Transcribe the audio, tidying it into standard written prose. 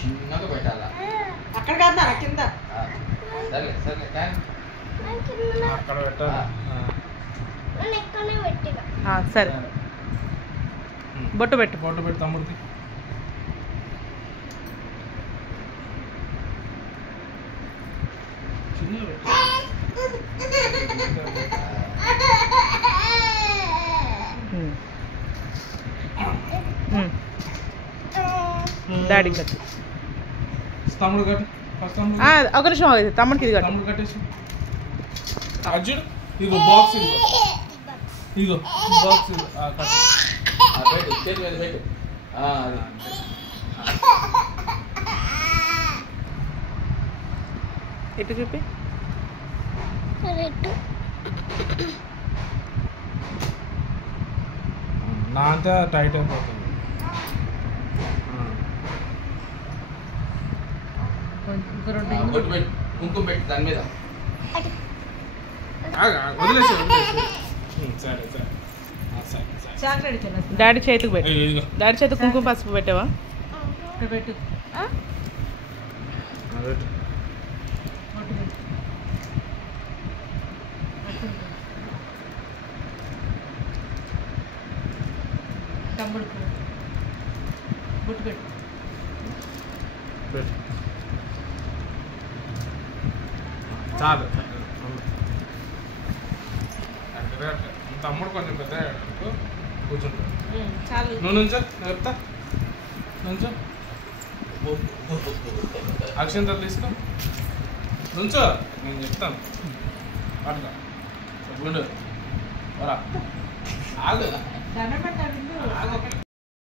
చిన్నగా పెట్టాలా అక్కడ కాదు కింద. సరే సరే కానీ అక్కడ పెట్టాలి. సరే బొట్టు పెట్టు. ఫోటో పెట్టి తమ్ముడికి. చిన్నగా పెట్టు. డాడీ కట్టు. తమ్ముడు కట్టు ఫస్ట్. తమ్ముడు ఒక నిమిషం ఆగదు. తమ్ముడికి ఇది కట్టు. తమ్ముడు కట్టేసి అర్జున్ ఇగో బాక్స్ ఇగో బాక్స్ పెట్టు చేతి మీద పెట్టు. అది ఎటు చూపి. నా అంతా టైట్ అయిపోతుంది. బొట్టు పెట్టు కుంకుమ పెట్టు దాని మీద. వదిలేసి సరే సరే సరే సరే. చాక్లెట్ ఇచ్చాను. డాడీ చేతికి పెట్టు. ఇదిగో డాడీ చేతికి కుంకుమ పసుపు పెట్టావా? ఇక్కడ పెట్టు. అదొకటి. బొట్టు పెట్టు. తమ్ముడుకు బొట్టు పెట్టు. పెట్టు. చాలు. తమ్ముడు కొంచెం పెద్ద కూర్చుంటాడు. చాలు. నువ్వు నుంచో నేను చెప్తా. నుంచో అక్షంతలు తీసుకో. నుంచో నేను చెప్తాను. అట్లా గుండు రా. ఆగు దండం పెట్టాలి. ఆగు.